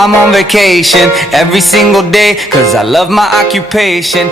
I'm on vacation every single day, cause I love my occupation.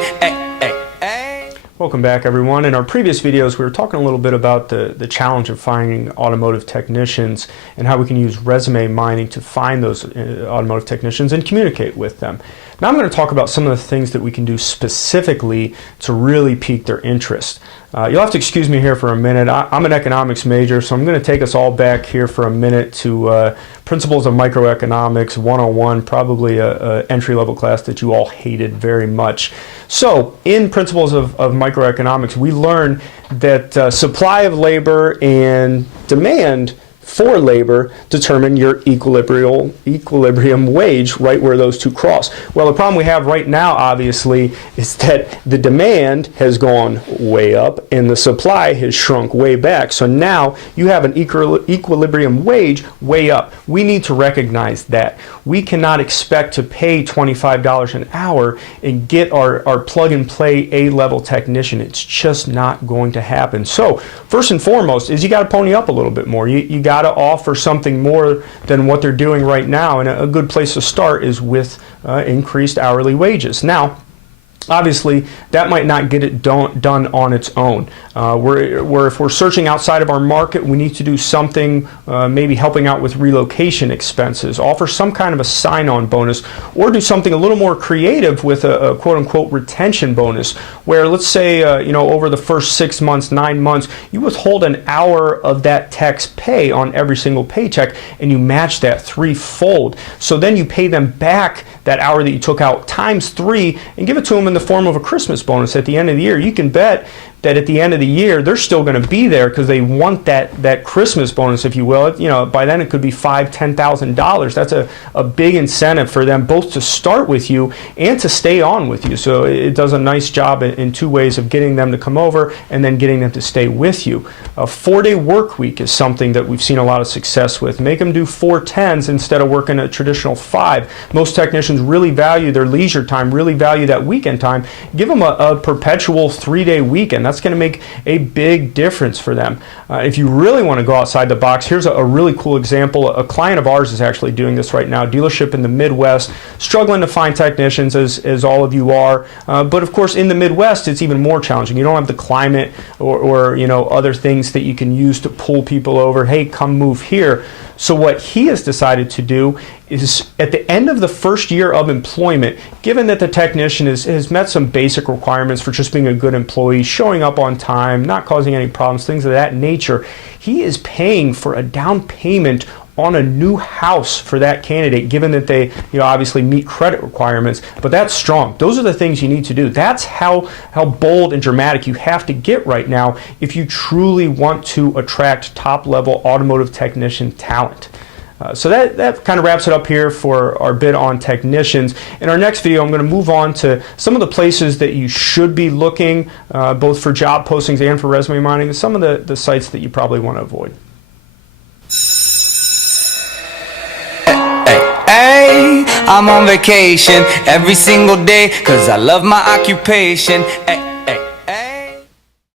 Welcome back, everyone. In our previous videos, we were talking a little bit about the challenge of finding automotive technicians and how we can use resume mining to find those automotive technicians and communicate with them. Now I'm going to talk about some of the things that we can do specifically to really pique their interest. You'll have to excuse me here for a minute. I'm an economics major, so I'm going to take us all back here for a minute to Principles of Microeconomics 101, probably a entry-level class that you all hated very much. So in Principles of Microeconomics, we learn that supply of labor and demand for labor determine your equilibrium wage, right where those two cross. Well, the problem we have right now, obviously, is that the demand has gone way up and the supply has shrunk way back. So now you have an equilibrium wage way up. We need to recognize that. We cannot expect to pay $25 an hour and get our plug-and-play A-level technician. It's just not going to happen. So first and foremost is you got to pony up a little bit more. You got to offer something more than what they're doing right now, and a good place to start is with increased hourly wages. Now, obviously, that might not get it done on its own. If we're searching outside of our market, we need to do something, maybe helping out with relocation expenses, offer some kind of a sign-on bonus, or do something a little more creative with a quote-unquote retention bonus, where let's say, over the first 6 months, 9 months, you withhold an hour of that tech's pay on every single paycheck, and you match that threefold. So then you pay them back that hour that you took out times 3 and give it to them in the form of a Christmas bonus at the end of the year. You can bet that at the end of the year they're still going to be there because they want that Christmas bonus, if you will. By then it could be $5,000, $10,000. That's a big incentive for them both to start with you and to stay on with you. So it does a nice job in two ways of getting them to come over and then getting them to stay with you. A 4-day work week is something that we've seen a lot of success with. Make them do 4 10s instead of working a traditional 5. Most technicians really value their leisure time, really value that weekend time. Give them a perpetual 3-day weekend. That's going to make a big difference for them. If you really want to go outside the box, here's a really cool example. A client of ours is actually doing this right now. Dealership in the Midwest, struggling to find technicians as all of you are. But of course, in the Midwest, it's even more challenging. You don't have the climate or other things that you can use to pull people over. Hey, come move here. So what he has decided to do is at the end of the first year of employment, given that the technician has met some basic requirements for just being a good employee, showing up on time, not causing any problems, things of that nature, he is paying for a down payment on a new house for that candidate, given that they obviously meet credit requirements. But that's strong. Those are the things you need to do. That's how bold and dramatic you have to get right now if you truly want to attract top-level automotive technician talent. So that kind of wraps it up here for our bit on technicians. In our next video, I'm going to move on to some of the places that you should be looking, both for job postings and for resume mining, and some of the sites that you probably want to avoid. I'm on vacation every single day, cause I love my occupation.